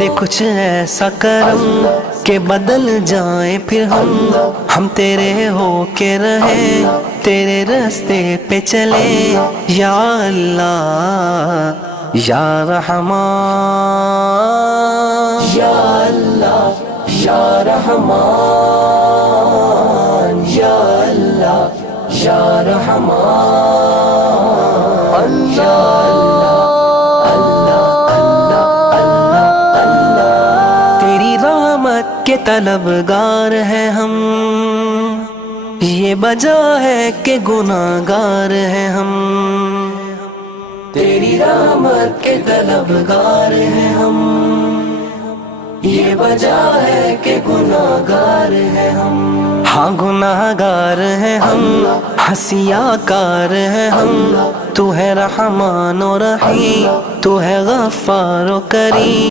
دے کچھ ایسا کرم کہ بدل جائیں پھر ہم تیرے ہو کے رہیں، تیرے راستے پہ چلیں یا اللہ یا رحمان، یا اللہ یا رحمان، یا اللہ یا رحمان، یا تیری رحمت کے طلبگار ہیں ہم، یہ وجہ ہے کہ گناہگار ہیں ہم، تیری رحمت کے طلبگار ہیں ہم، یہ وجہ ہے کہ گناہگار ہیں ہم، ہاں گناہگار ہیں ہم، حسیاء کار ہیں ہم، تو ہے رحمان و رحیم، تو ہے غفار و کریم۔